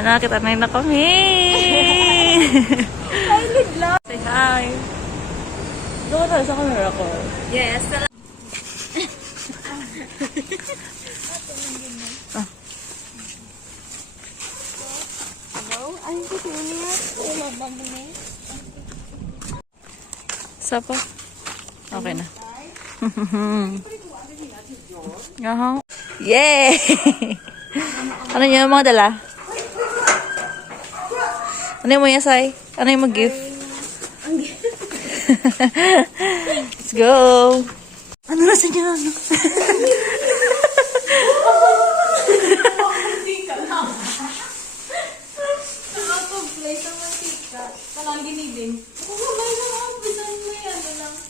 Nakita na kami. Hi, Lidla. Say hi. Doon tayo sa camera ko. Yes. Hello? Ay, ito niya. Wala ba mo na? Sapa? Okay na. Yahaw. Yay! Ano niyo mga dala? Ano yung mga say? Ano yung mag-gift? Let's go! Ano na sa niyo? Ano?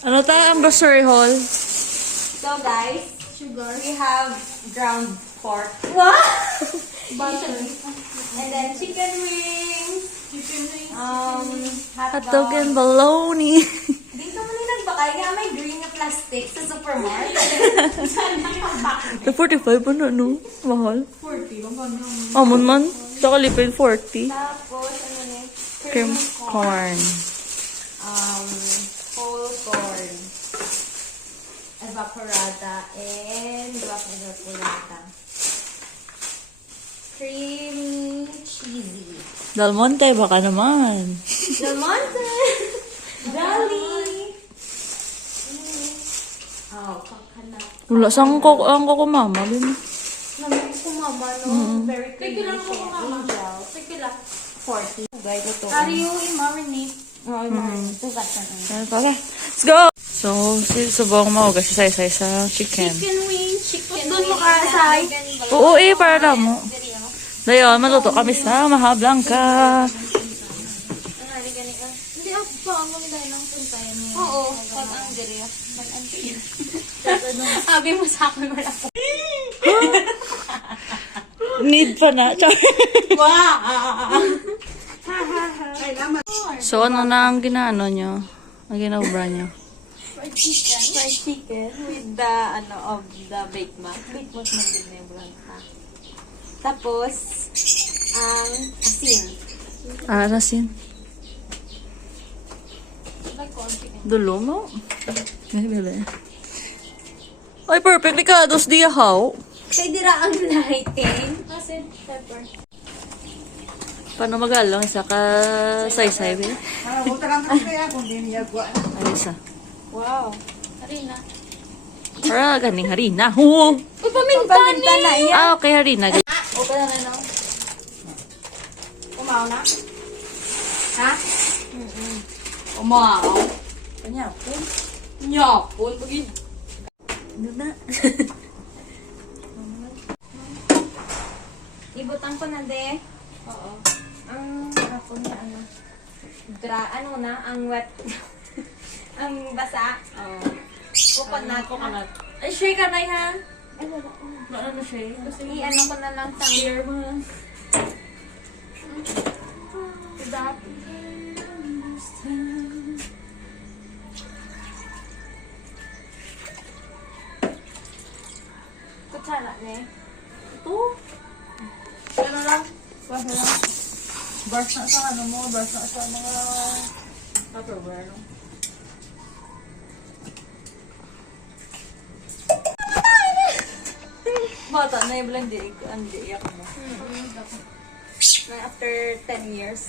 Ano tayo ang grocery haul? So guys, sugar. We have ground pork. What? Butter. And then chicken wings. Hotdog and bologna. Dito mo nagbakay nga may green na plastic sa supermarket. The 45 pa na, no? Mahal. 40. Maganda. Amon man. Saka lipin 40. Tapos, ano ni? Cream corn. Whole corn. Evaporada and evaporada. Creamy cheesy. Del Monte, baka naman. Del Monte! Dali! Oh, coconut. Wala, saan ang mama? Namin ko mama, no? Very creamy. Teka lang ako mama. Teka lang. 40. Guys, ito. Are you i-marinate? Oo, i-marinate. Tugat na lang. Okay, let's go! So, subong maugas sa isa chicken. Chicken wings, chicken wings. Doon mo ka, Sai. Oo, para lang mo. Dayon, maluto kami sa Maha Blanca. Hindi ako pa ang magdala ng puntayan niya. Oo, pag ang gariya. Pag ang gariya. Sabi mo sa akin wala po. Need pa na. So, ano na ang ginaano nyo? Ang ginobra nyo? Fried chicken with the, of the baked mac. Baked mac na din na yung blanca. Tapos, ang asin. Arasin. Dulo mo? Ay, perfect. Ika, dos dia how? Kaya dira ang lighting. Kasi, pepper. Paano magalang isa ka say-say, be? Ay, isa. Wow. Harina. Para ganing harina. Oo. Uy, paminta na yan. Ah, okay, harina. Open na na, no? Umaw na? Ha? Umaw. Kanyapon? Kanyapon? Pagin. Ano na? Ibutang ko na, de. Oo. Ang hapon na, ang wet. Ang basa. Oo. Coconut. Ay, shake ka na yan. Ay, wala ko. Ano na shake? Kasi i-ano ko na lang sa beer mo. Kutsara, ne? Ito. Ano lang? Basta lang. Brush na sa ano mo. Brush na sa mga Tupperware, no? Bata na yung blend hindi iyak mo. After 10 years.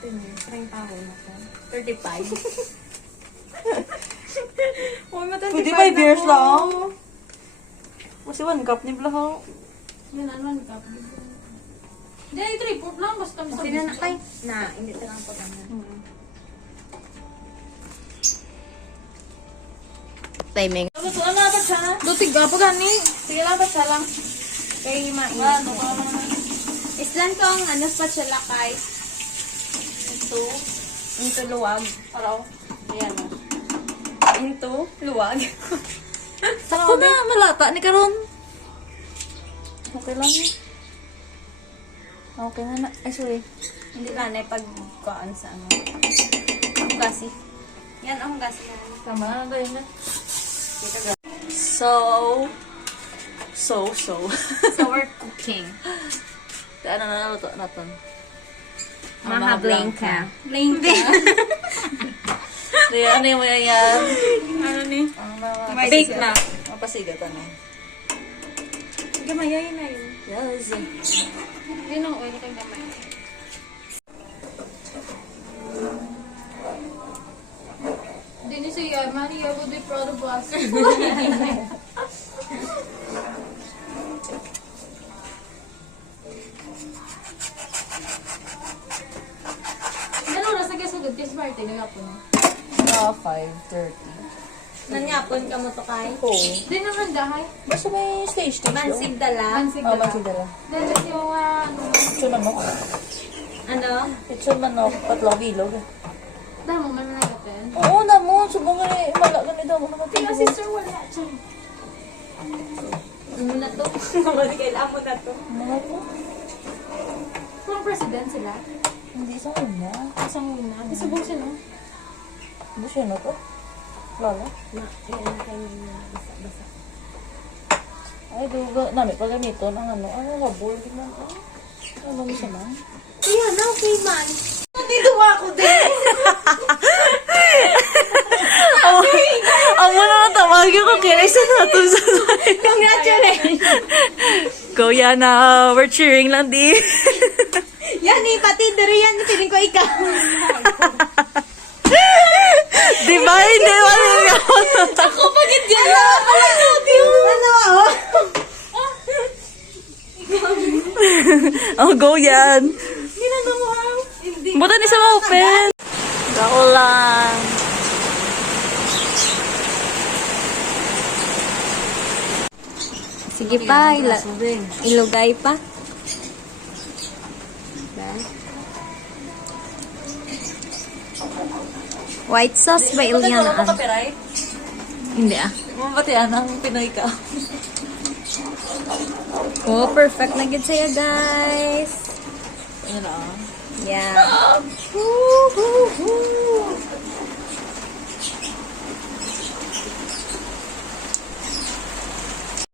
10 years? 30 taon na ko. 35. Oh, 25 years lang. Kasi 1 cup ni Blahaw. Yan, 1 cup. Hindi, ito report lang. Basta mo sabi na kay. Na, hindi ito lang pag Timing. Ano ba siya? Dutig ka po gani. Sige lang ba siya lang? Kay mainit. Islan ko ang pa siya lakay. Into luwag. Paraw. Ayan o. Into luwag. Sakto na, malata ni Karon. Okay lang. Okay na. Ay, sorry. Hindi ka na pagkaan sa ano. Ang gasi. Yan ang gasi. Tama na tayo na. So So we're cooking. Ano na naluto natin? Maha-blanca. Blanca. Ano yung mga yan? Ano ni? Ang mga Bake na. mapasigat ano? Gamaya yun na yun. Yes. Yun ang oil kang gamay. Dini siya, Maria would be proud of us. Ano oras nagasugod? Kasi Martin, nagapon na. 5:30. Nanyapon ka mo to kay? Oo. Di naman dahay. Basta may stage to. Mansig dala. Mansig Oh, dala. masigala. Dahil yung Ito manok. Ano? Ito manok. Patlog ilog. damo man nagatin. Oo na mo. Subong nga ni. Mala ka ni daw. Ano Kaya matindi sister wala dyan. Ano na to? Mamali kailangan mo na to. Mga po. Kung president sila, Hindi sa kanya. isang una. Isubog siya, no? Hindi siya na to. Lala. Yan kayo basa-basa. Ay, duga. Nami pa ganito ng ano. Ano nga, bowl. Tignan ko. Ano mo siya man? Kaya na, okay man. Nandito ako din. Ang muna na tawagin ko kaya isa na ito sa Congratulations. Go Yana, we're cheering lang di. Yan eh, pati dere yan. Piling ko ikaw. Di ba? Hindi ba? Ako pagit yan. Ano ako? Oh, go yan. Ginagawa. Hindi. Buta ni sa open. Ako lang. Sige pa, ilugay pa. White sauce ba Ilyana? copyright? Hindi ah. Mabatian ang Pinoy ka. Oh, perfect na gid sa'yo, guys. Ano na? Yeah.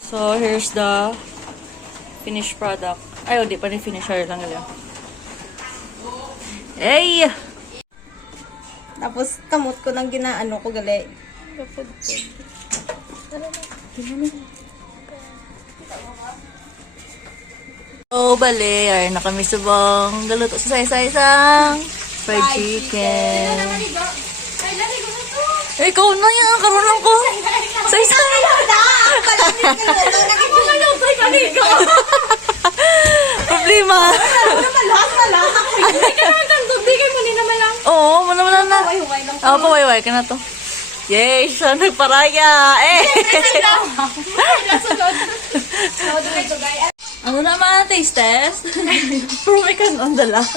So, here's the finished product. Ay, hindi pa ni finisher lang nila. Hey! Tapos, kamot ko nang ginaano ko gali. Oh, bale. Ay, na kami subang galuto sa isa-isang fried chicken. Eh, ikaw na yan. Karunong ko. Sa isa. Problema. Oo, muna na. Oo, pawayway ka na to. Yay, siya nagparaya. Eh. Ano naman, taste test? Promekan on the lap.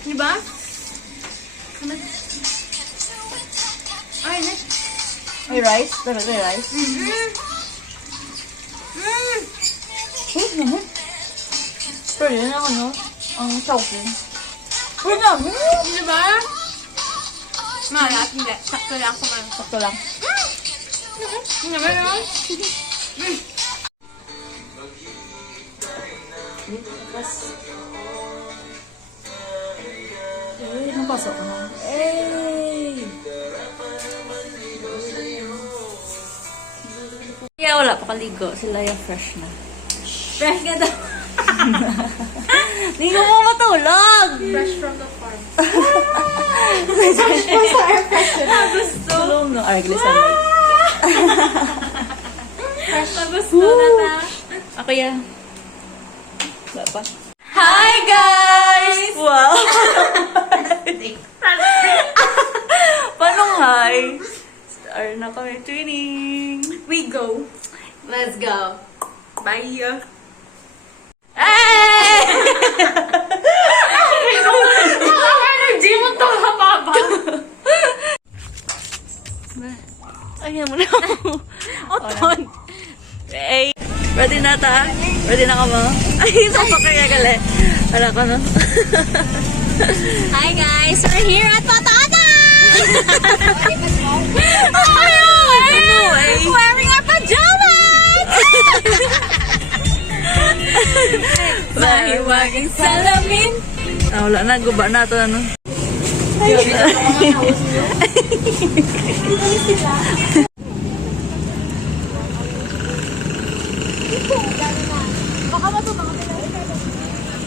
Diba? Ay, May rice? Talaga may rice? Pero yun ang ano, ang chowking. Pero namin. diba? Malat, hindi. Sakto lang ako man. Sakto lang. Diba yun? Eh, napasok ka na. Eh! Kaya wala pa kaligo. Sila yung fresh na. Fresh ka daw. Hindi ko mo matulog! Fresh from the farm. Gusto. Tulong no. Ay, glisan mo. Fresh na gusto na ta. Ako yan. Wala pa. Hi, guys! Wow! Paano hi? Star na kami twinning. We go. Let's go. Bye. Hey! Energy mo to mababa. Ayan mo na. Oton. Hey! Ready na ta? Ready na ka mo? Ay, ito pa kaya gali. Wala ko na. Hi guys, we're here at Patata! Ano eh? Wearing our pajamas! aking salamin. Wala na, guba na ito, ano.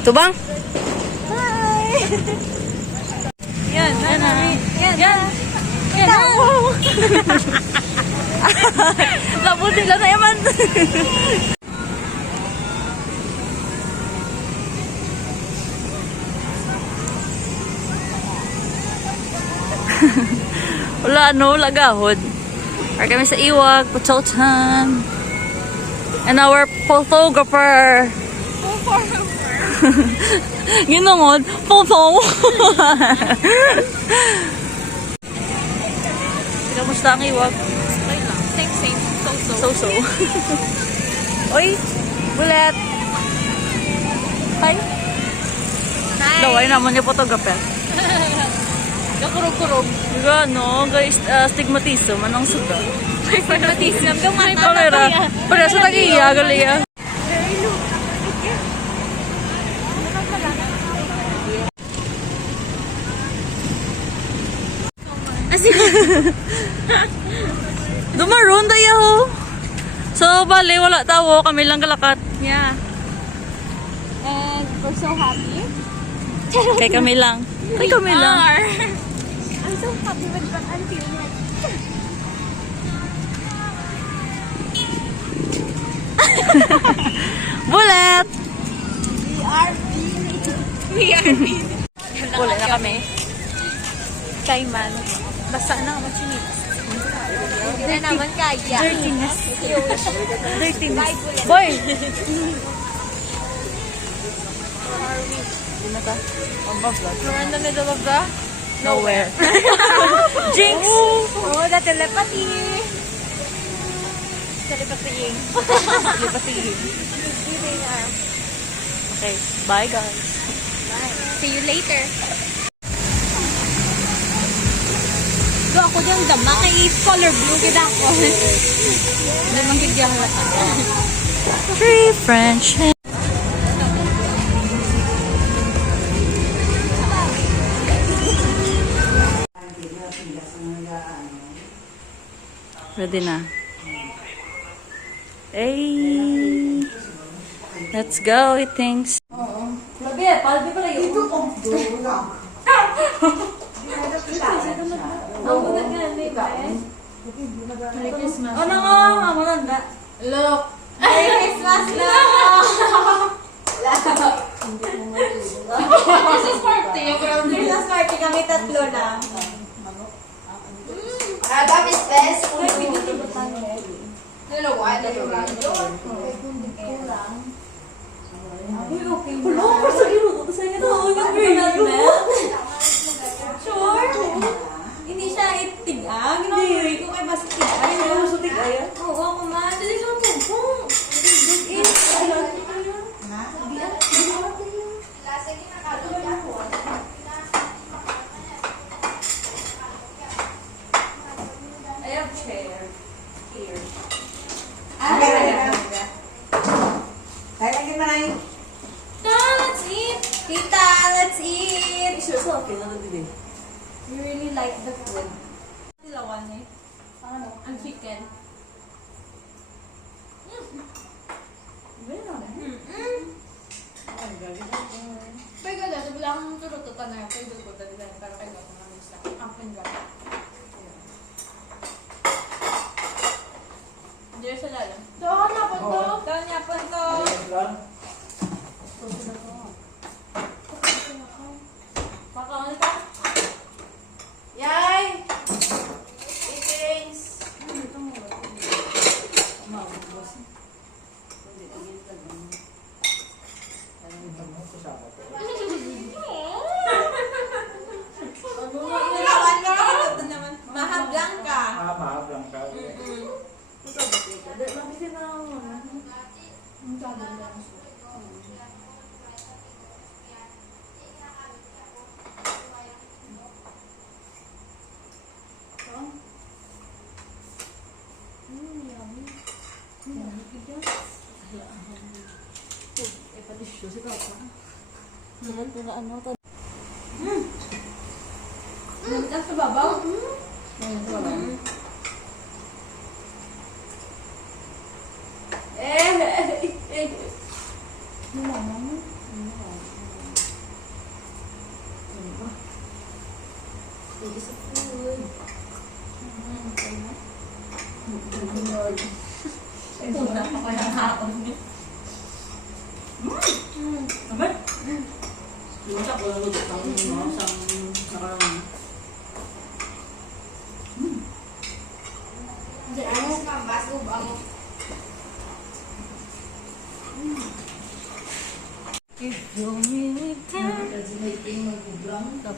Tubang? Yan, yan, yan. Yan! Labutin lang na yaman! Wala, ano, lagahod. Or kami sa Iwag, Puchochan. And our photographer. Ginungod, photo. Kamusta ang Iwag? Okay lang. Same. So. So-so. Oy, bulet. Hi. Daway naman yung photographer. Kakurog-kurog. Gano, guys, stigmatism, anong suga? Stigmatism. Dumaan na Kamera, pero sa tagiya, galiya. Dumaroon tayo. So, bale, wala tawo. Kami lang galakat. Yeah. And we're so happy. Kay kami lang. Kay kami lang. I'm so happy with what I'm feeling. Bullet! We are feeling. Bullet na kami. Kaiman. Basta na ako chinilas. Hindi na naman kaya. Dirtiness. Dirtiness. Boy! We're in the middle of the... Nowhere. Jinx! Oh, the telepathy. Telepathying. Lipatigin. Okay, bye guys. Bye. See you later. Do ako dyan dama kay color blue kita ako. Hindi man gid halata. Free friendship. Ready na. Hey! Let's go, it thinks. Ano nga, mamulanda. Look! Merry Christmas na! Christmas party. Christmas party kami tatlo lang. Sure? Hindi siya itigang. Hindi ko kay basta tigang. Oo, kumain. Dali ka po. I have chair here. Let's eat! Tita, let's eat! You really like the food. Tilawan eh. Ano? Ang chicken. Pero gala, wala akong turututan na yun. Pero ko dali lang. Pero kayo ako namin sa akin gala. Hindi sa lala. Doon na po to. Doon niya po to. Makaon ka? Yay! Eatings! Tilawan nga ito naman. Mahablang ka. Mahab lang ka. Namitas sa babaw? Namitas sa babaw.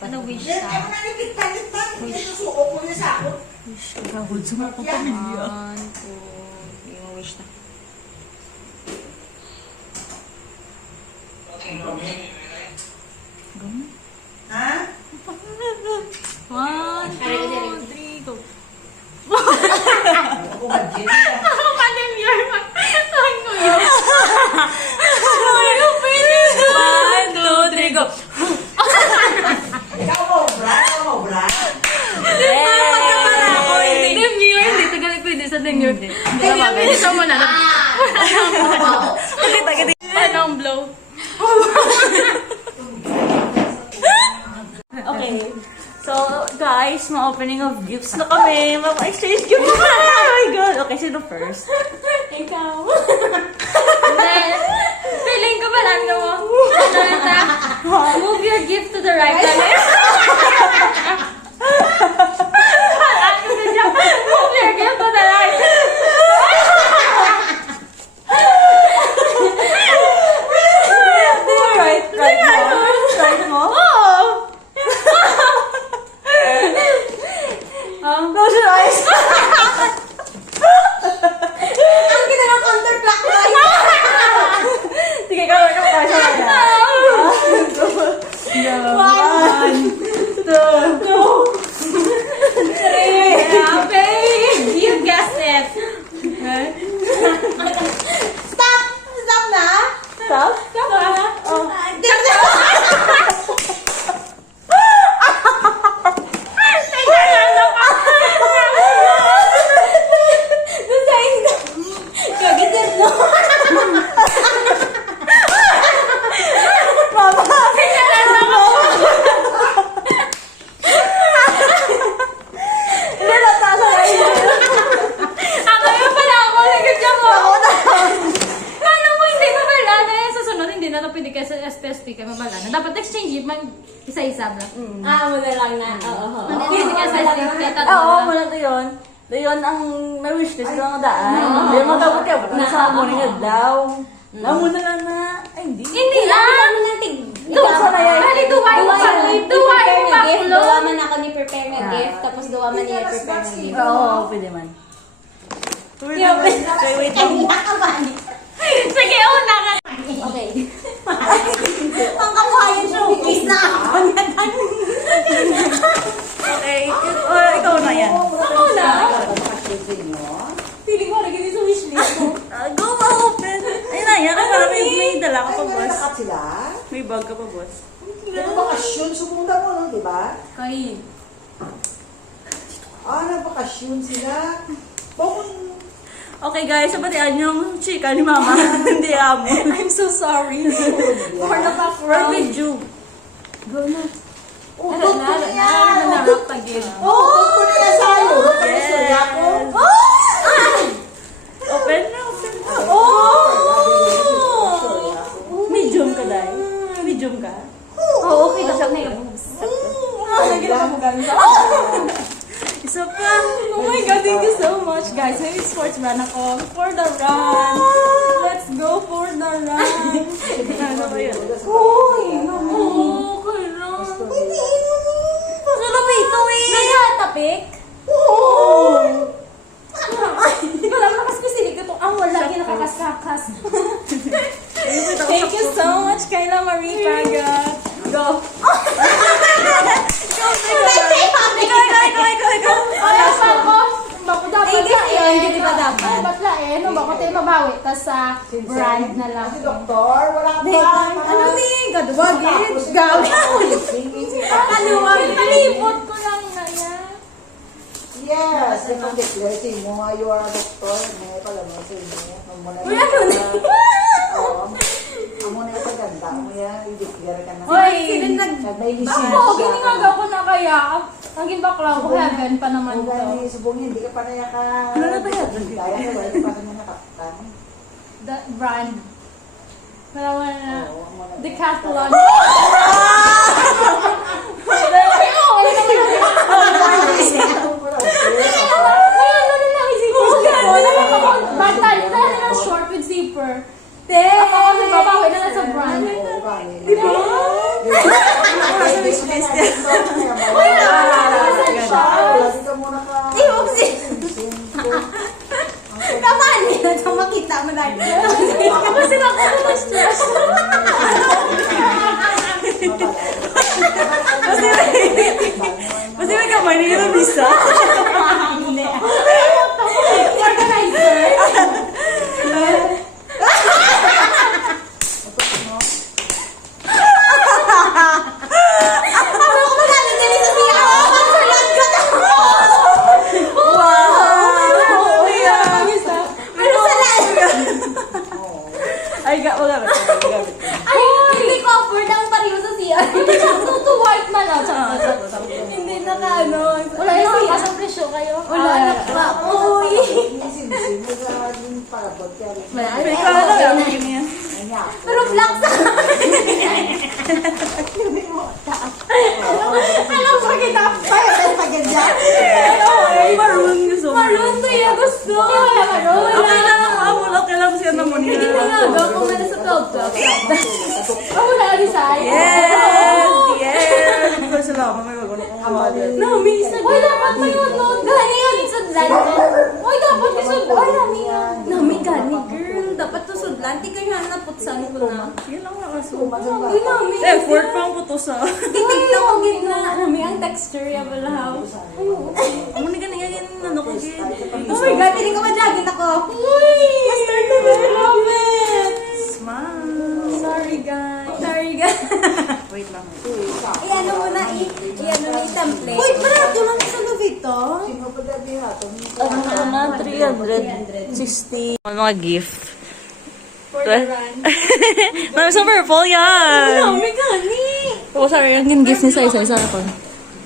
Ano wish ka? Wish ka. One, two, yung wish na. One, two, three, go. One, two, three, go. Anong blow? Okay. So, guys, ma-opening of gifts na kami. Ma-exchange gift na kami. Oh my God. Okay, sino first? Ikaw. Hindi. Feeling ko ba ano mo? Move your gift to the right. Move your gift to the right. Right mo? Oo. Close your eyes. Ang kita ng counterclockwise. Sige, kawin ka tayo sa kanya. One, two, three. Okay, you guessed it. Stop! Stop na! Stop? Stop na! Oh. Dapat exchange it, isa-isa ba? Mo na lang na. Oo. Hindi ka sa Oo, wala to yun. Doon ang may wishlist ko ang daan. Hindi mo dapat ka, nasa morning adlaw. Namo na lang na. Ay, hindi. Hindi lang! Duwa na yan. Bali, duwa mo pa. Duwa mo pa. Duwa man ako ni prepare nga gift, tapos duwa man niya prepare nga gift. Oo, pwede man. Wait. Sige, una ka. Okay. Ang kawayan showcase na ako. Okay, ikaw na yan. Ako na. Feeling ko, nagiging sa wishlist ko. Go ba, open? Ayun na yan. May dala ka pa, boss. Lakat sila. May bag ka pa, boss. Ito bakasyon. Sumunta mo, no? Diba? Kain. Nagbakasyon sila. Bakit? Okay guys, sabatian yung chika ni mama. Hindi amo. I'm so sorry. For the background. We're with you. Utot ko na yan. Nanarap tagin. Utot ko na yan sa'yo. Yes. Sorry ako. Open na, open na. Sorry ako. Medium ka, Day. Medium ka. Oo, okay na siya na yun. Nagiging mo ganda. Isa pa. Oh my God, thank you so much, guys. May sportsman ako. For the run. Let's go for the run. Ano ba yun? Uy, no. Okay lang. Pasalapito eh. Nagtatapik? Oo. Wala nakas ko sili ko to. Ang wala kinakakasakas. Thank you so much, Kayla Marie Paga. Go. Ikaw. Ay, saan ko? Bago dapat Ay, la kasi eh. hindi ba dapat? Dapat la eh. No, ba ko tayo mabawi? Tapos sa brand na lang. Si Doktor, wala pa. Ano ni? Gadwagin. Gawi. Kaluwag. Palipot ko lang na yan. Yes, i-declare sa inyo nga you are a doctor. May pala mo sa inyo. Uy, ano na? Amo na yung paganda. Amo yan, i-declare ka na. Uy, May lisensya. ako, ginagawa ko na kaya. Ang bakla ko, heaven pa naman Kung to. gani, subong hindi ka pa na yaka. Ano na ba yan? Kaya ka, wala pa na nakaptan. The brand. Malawa na. Oo, amo na. Decathlon. Short with zipper. Ako kasi babawi na lang sa brand. Di ba? Lagi ka muna ka. Naman! Ito makita mo na. Kasi ako naman stress. Kasi may kamay na yun bisa. Organizer. Ay, magamit ko. Ay, hindi ko afford ang pariyo sa CR. To white man out. Hindi na ka, ano. Wala yung CR. Ang presyo kayo. Wala na pa. Uy. Isin-isin mo sa yung palabot ka rin. May kala lang. Ganyan. Ayan. Pero black sa... Alam mo, kita. Maroon gusto mo. Maroon to yung gusto. Wala maroon. Okay lang. Okay lang siya naman Hindi niya. na nga. Gawa ko na sa 12. Oh, wala design. Yes! Yes! Kasi lang, may magulo kong kawalan. No, minsan. Uy, dapat may ano. Gani yan. Sudlan. Uy, dapat may sudlan. Uy, nami yan. Nami, gani, girl. Dapat to sudlan. Di kayo naputsan ko na. Yan lang nga kaso. Uy, nami. Effort pang putos ah. Titignan ko gitna. Nami, ang texture ya pala house. Ano ni ganyan ano ko gin. Oh my God, hindi ko ma-jogging ako. Uy! Master ko na. I love it. Smile. Sorry, guys. Sorry, guys. Wait lang. I-ano mo na, i-ano mo i-template. Uy, barato lang sa Lovito. Sino pa dati natin? Ano na? 360. Mga gift. For the run. Marami sa purple yan. Oh my God, ni. Oo, sorry. Yung gift ni Sai Sai sa ako.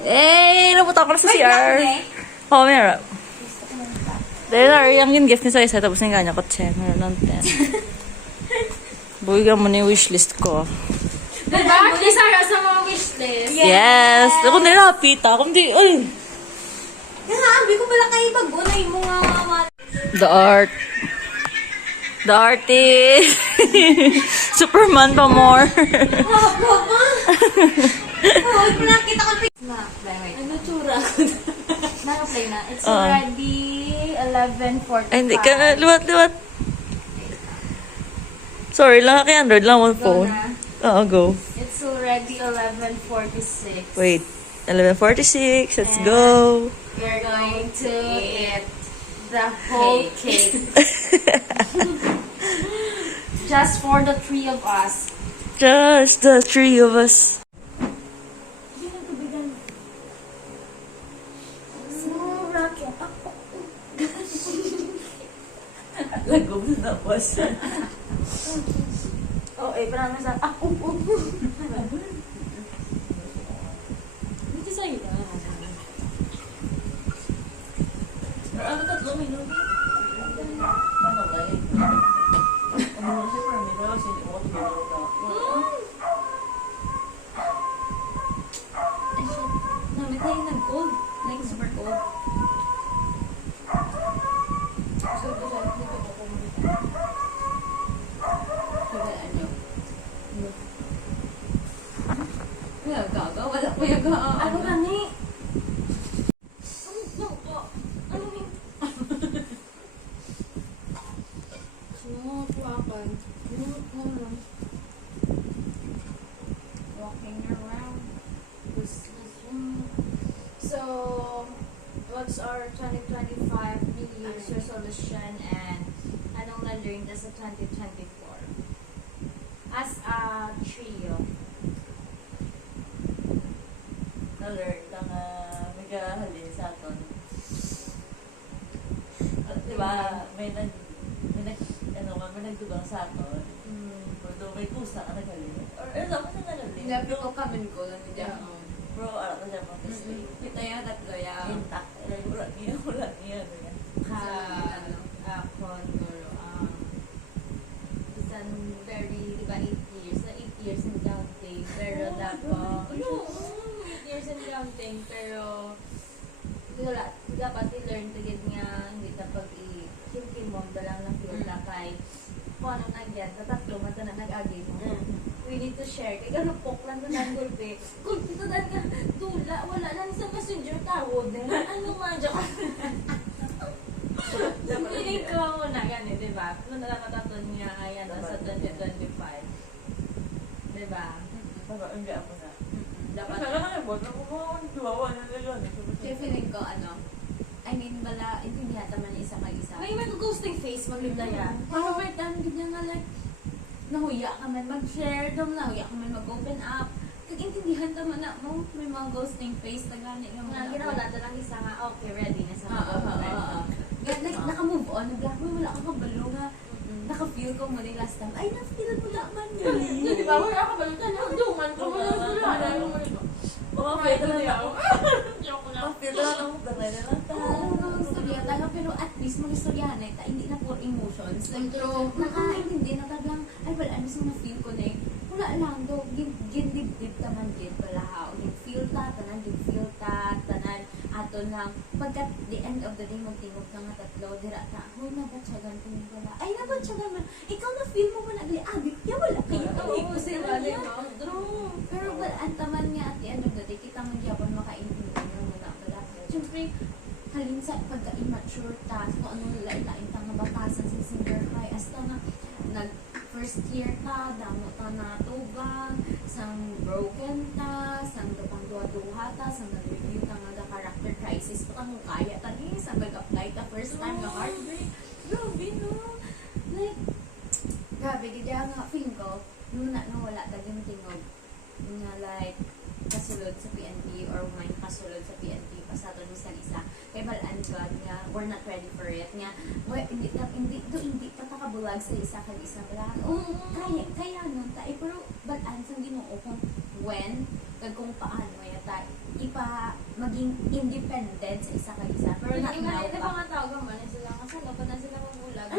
Eh, napunta ko na sa CR. Oo, meron. Dahil sorry, yung gift ni Sai Sai. Tapos yung kanya ko, meron ng 10. Buhay ka mo na yung wishlist ko. Diba? Isa sa mga wishlist. Yes! Ako nilapit ah. Kung di, ay! Habi ko pala kayo pag-unay mo nga mga... The art. The artist. Superman pa more. Haba pa. Oh, nakita ko ano tsura? Naka-play na. It's already 11:45. Ay, hindi ka. Luwat. Sorry lang kay Android lang ang phone. Oo, go. It's already 11:46. Wait. 11:46. Let's go. We're going to eat the whole cake. Just for the three of us. Just the three of us. Lago na tapos. Oh, parang nasa... Dito sa'yo na. Ano tatlo minuto? Ano ba eh? Ano na siya para minuto kasi hindi ko minuto. Namit na yung nag-gold. Na yung super gold. So, dito ko kumulita. Gaga, wala ko yung ano gani? Ano yung... Sumutuakan. Walking around. So, what's our 2025 New Year's resolution and gathering sa 2024. As a trio. Na-learn na nga may kahalin sa aton. Diba, may nagdugang sa aton. Pero may kusa ka naghalin. Or ano ba sa naghalin? Hindi ko kaman ko lang niya. Bro, ala ka siya mga testing. Kita yung tatlo yung Intact. Wala niya. Condor. Isang very, diba, 8 years. Na 8 years and counting. Pero dapat, 8 years and counting. Pero, wala, dapat i-learn to get nga, hindi dapat i-kimkimon ba lang ng pure na kay kung ano nagyan, sa tatlo, mata na nag-agi mo. We need to share. Kaya gano'n poklan ko ng gulpi. Gulpi to dan ka, tula, wala lang sa messenger tawag din. Ano nga, dyan ka? Piling ko muna ganun, di ba? Kung nakataton niya, ayan, sa 2025. Di ba? Hindi ako na. Dapat, Kaya ka nabot, ako mga duwawa na yun. kaya feeling ko, I mean, bala, intindihan naman niya isa kag isa. May mag-ghosting face, maglibdaya. Pero may time, ganyan nga like, nahuya ka man mag-share, nahuya ka man mag-open up. Kag-intindihan naman na mo, may mga ghosting face na gani nga mga. Ginawa natin ang isa nga, okay, ready na sa mga. Like, naka-move on, nag-black mo, wala kang kabalo nga. Naka-feel ko mo last time. Ay, na-feel mo na man yun. Di ba? Wala ka ba? Duman ko mo lang. Mga pwede na ako. Joke lang. Mga pwede na ako. Dangay na lang tayo. Oo, mag-istorya tayo, pero at least mag-istorya na ito, hindi na pure emotions. Like, nakaintindi na taglang, ay, wala, ano sa feel ko na eh. Wala lang, do, gindibdib taman din pala ha. Feel ta, tanan, ato lang. Pagkat the end of the day, magtingog ka nga tatlo, dira ta, oh, nabatsagan ko yung wala. Ay, nabatsagan man. Ikaw na feel mo man agli, ya wala kayo. Oo, sila niya. True. Pero walaan taman nga at the end of the day, kita man gyapon makaintindi mo muna pala. Siyempre, halin sa pagka-immature ta, kung ano lain-lain ta nga batasan sa senior high, hasta na nag-first year ta, damo ta na tubang, sang broken ta, sang dapang duha-duha ta, sang nag-review ta nga character crisis pa kung kaya ta ni, sang nag-apply ta first time nga heartbreak. Grabe no? Like, grabe, gidya nga, feeling ko, nuna na wala dagang tingog nga like, kasulod sa PNP or may kasulod sa PNP pa sa aton isa kay balaan God nga we're not ready for it nga hindi pa takabulag sa isa kag isa bala kaya nun ta pero balaan sang Ginoo kung when kag kung paano yata ipa maging independent sa isa kag isa pero not now pa mga tao man sila kasi dapat na sila mabulag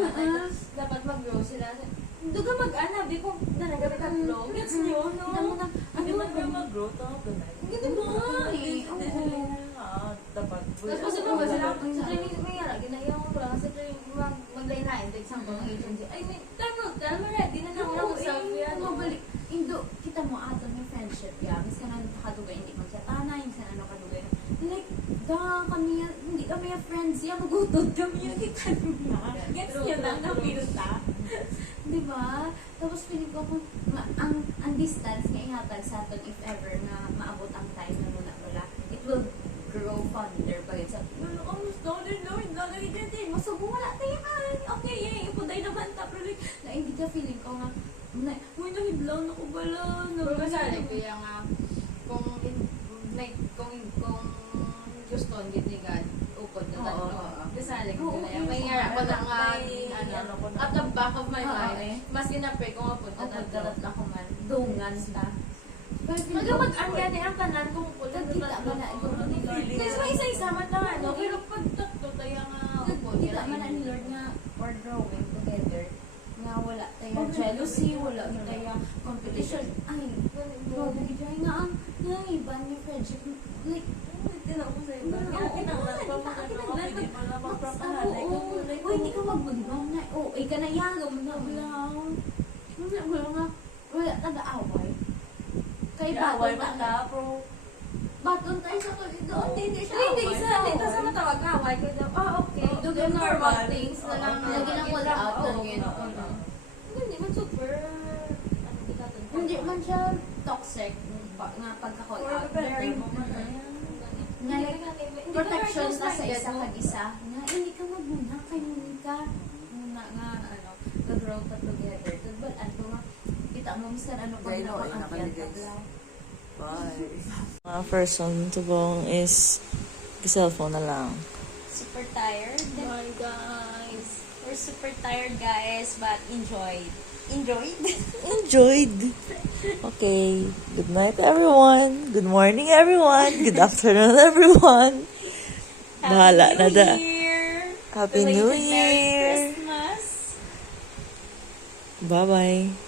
dapat mag-grow sila duga mag-ana di ko nalagabi tatlo gets nyo no Hindi man kayo mag-grow to ako na. Hindi mo eh. Dapat. Tapos kasi ba sila, sa training may yara, ginayang ko lang, sa training mag-line-line, for example, ng agency, ay may, tama, ready na naman ako selfie, mabalik. Indo, kita mo ato may friendship, ya. Mis ka na nakadugay, hindi man siya tanay, mis ka na nakadugay. Like, kami, hindi kami friends, ya, magutod kami yung kita niya. Gets niya lang, napilta. Diba? Tapos feeling ko kung ang distance nga ihatag sa atin if ever na maabot ang time na muna wala, it will grow fonder pa rin sa hindi dyan mo so wala tayo okay yay ipuday naman ta pero like na hindi ka feeling ko nga uy nahiblaw na ko bala pero masali kaya nga kung gusto ang gitnigan upod na tatlo kasali ko na may nga ako na nga at the back of my mind mas ginapre ko nga po tatlo ako man dungan ta mag-anga ni ang tanan kung pula kita man na kasi may isa-isa man na ano pero pag tatlo tayo nga kita man na ni Lord nga or growing together nga wala tayo jealousy wala tayo competition ay grabe tayo nga ang iban ni friendship like hindi ka magbulibang na ka na yagaw na wala taga-away kay baton ta bro baton tayo sa doon hindi sa matawag ka away ko okay do the normal things na lang lagi lang wala out hindi man super hindi man siya toxic nga pagka-call out very nga like protection ta sa isa kag isa nga hindi ka magmuna kay muna ka muna nga ano rooms kan ano pag Ay, no, ay, nakakakyat nakaligay. lang. Bye. Mga person tubong is cellphone na lang. Super tired. Bye, guys. We're super tired, guys, but enjoyed. Enjoyed? Enjoyed. Okay. Good night, everyone. Good morning, everyone. Good afternoon, everyone. Bahala na da. Year! Happy New Belated Merry Year. Christmas! Bye-bye.